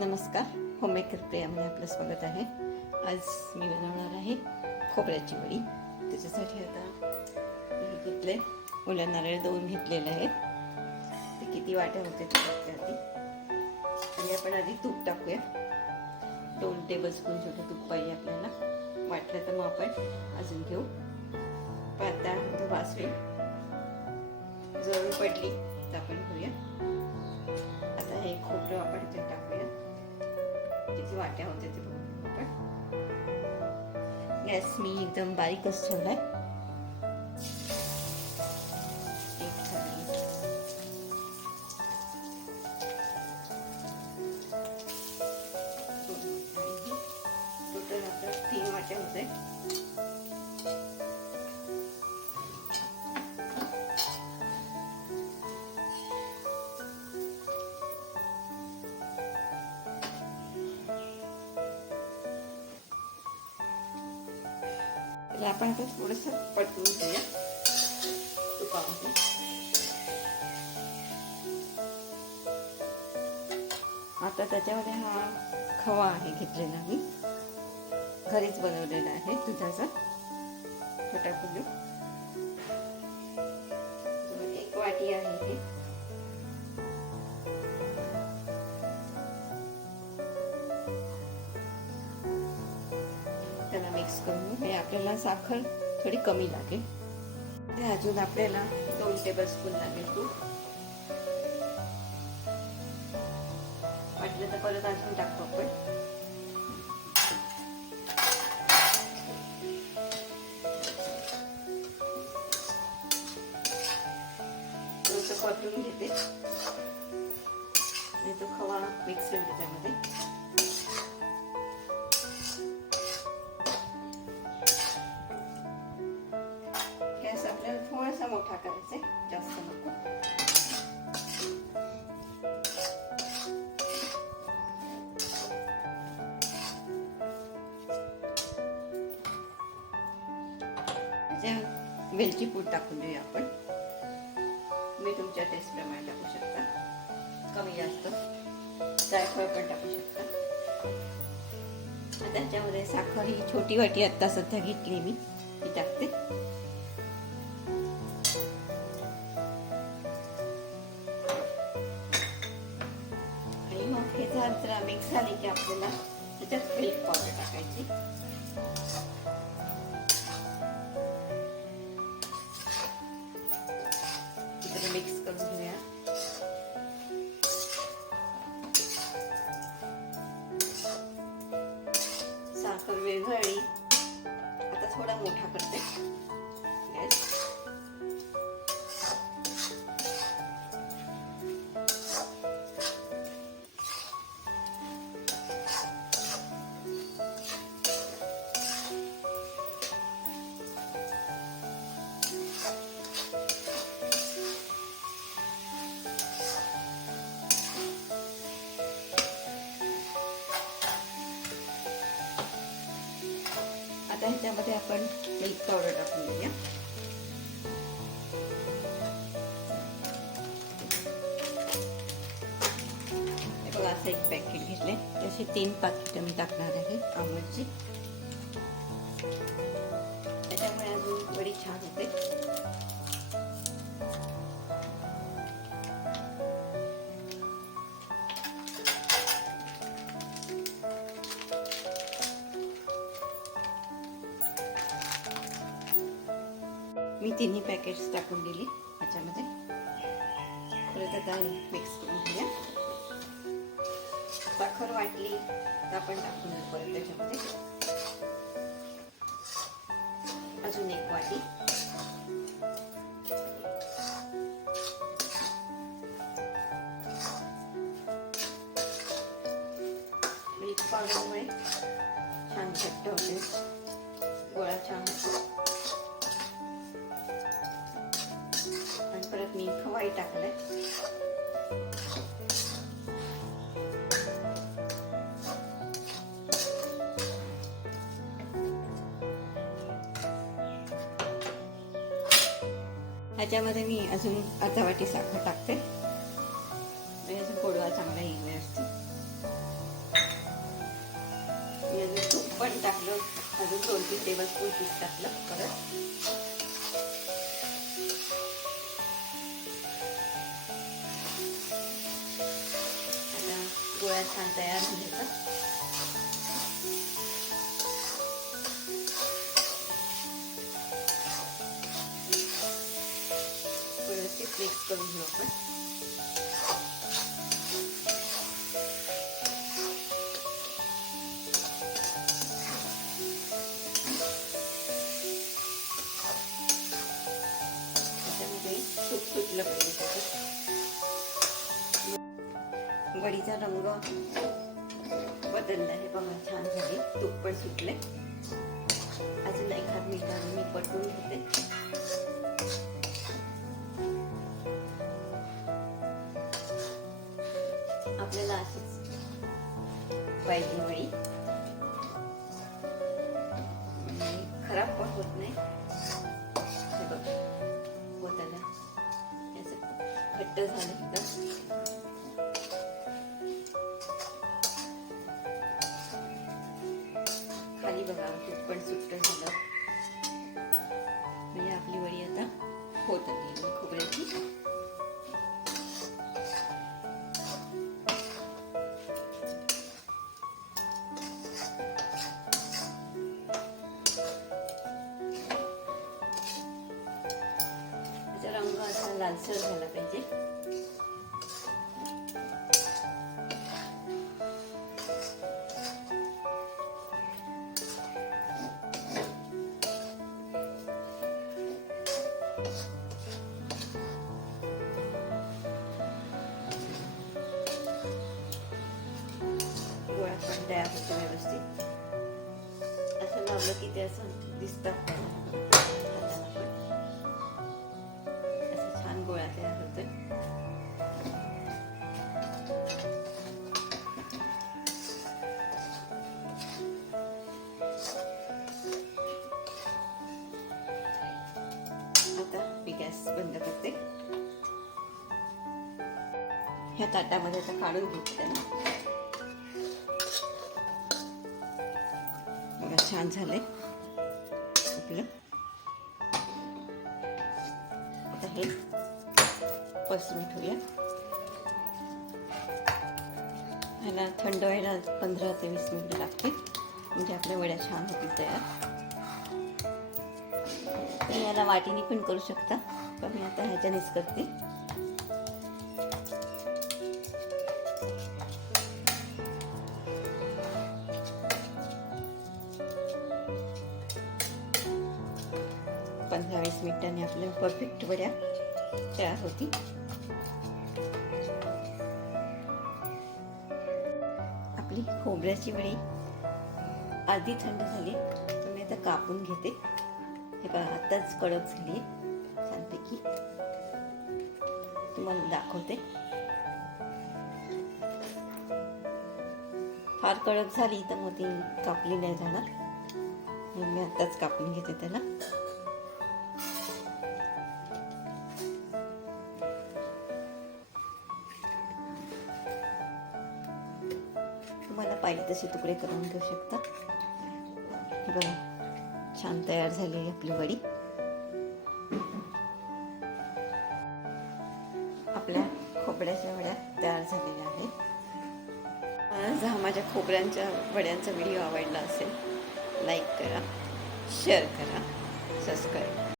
नमस्कार होममेकर प्रियामध्ये आपलं स्वागत आहे. आज मी बनवणार आहे खोबऱ्याची वडी. त्याच्यासाठी आता मी घेतले. ओल्या नारळ दोन घेतलेले आहेत. ते किती वाट्या होते ते आधी. आणि आपण आधी तूप टाकूया. दोन टेबल स्पून छोटं तूप पाहिजे आपल्याला. वाटलं तर मग आपण अजून घेऊ. पाता तो वास जरूर पडली तर आपण घेऊया. आता हे खोबरं आपण टाकूया. किती वाट्या होत्या ते बघून. आपण गॅस मी एकदम बारीकच ठेवलाय. आपण आता थोडस पटवून घेऊया तुपामध्ये आता त्याच्यामध्ये हा खवा आहे घेतलेला मी. घरीच बनवलेला आहे दुधाचा. छोटा फुलू एक वाटी आहे मिक्स करून हे आपल्याला साखर थोडी कमी लागेल. ते अजून आपल्याला दोन टेबल स्पून लागेल तूप. वाटलं तर परत अजून टाकतो आपण. परतून घेते. आणि तो खवा मिक्स होईल त्याच्यामध्ये त्या वेलची पूड टाकून देऊया आपण. मी तुमच्या टेस्टप्रमाणे टाकू शकता. कमी जास्त. जायफळ पण टाकू शकता. त्याच्यामध्ये साखर ही छोटी वाटी आत्ता सध्या घेतली मी. ती टाकते. आणि मग हे झालं मिक्स झाले की आपल्याला त्याच्यात मिल्क पावडर टाकायची. त्यामध्ये आपण मिल्क पावडर टाकून देऊया बघा असं एक पॅकेट घेतले तसे तीन पाकिट मी टाकणार आहे आमरची मी तिन्ही पॅकेट्स टाकून दिली ह्याच्यामध्ये परत आता मिक्स करून घेऊया. साखर वाटली तर आपण टाकून देऊ परत त्याच्यामध्ये. अजून एक वाटी. मिल्क पावडरमुळे छान घट्ट होते. टाकलंय. ह्याच्यामध्ये मी अजून अर्धा वाटी साखर टाकते. अजून गोडवा चांगला येईल व्यवस्थित मी अजून तूप पण टाकलं. अजून दोन तीन टेबल स्पून तूप टाकलं. परत छान तयार झाल्याचा व्यवस्थित मिक्स करून घेऊ आपण वडीचा रंग बदलला आहे. बघा छान झाली. तूप पण सुटले. अजून एखाद मिनिटाने मी पटवून घेते. आपल्याला अशीच पाहिजे वळी खराब पण होत नाही. हे बघ होताना असं घट्ट झालं तर बघा तूप पण सुट्ट झालं. म्हणजे आपली वडी आता होत आली म्हणजे खोबऱ्याची. रंग असा लालसर झाला पाहिजे. लावलं की ते असं दिसतात असं छान गोळा तयार होतोय आता मी गॅस बंद करते ह्या ताटामध्ये आता काढून घेते त्याला बघा छान आहे आपलं आता हे पसरून ठेवूया. ह्याला थंड व्हायला पंधरा ते वीस मिनिटं लागतील. म्हणजे आपल्या वड्या छान होतील तयार. तुम्ही याला वाटीने पण करू शकता. पण मी आता ह्याच्यानेच करते. पंधरा वीस मिनिटांनी आपल्या परफेक्ट वड्या तयार होती आपली खोबऱ्याची वडी अर्धी थंड झाली तर मी आता कापून घेते. हे बघा आत्ताच कडक झाली छानपैकी. तुम्हाला दाखवते. फार कडक झाली तर मग ती कापली नाही जाणार. मी आत्ताच कापून घेते त्याला. पाहिजे तसे तुकडे करून घेऊ शकता. बघा छान तयार झालेली आपली वडी. आपल्या खोबऱ्याच्या वड्या तयार झालेल्या आहेत. आज हा माझ्या खोबऱ्यांच्या वड्यांचा व्हिडिओ आवडला असेल लाईक करा शेअर करा सबस्क्राईब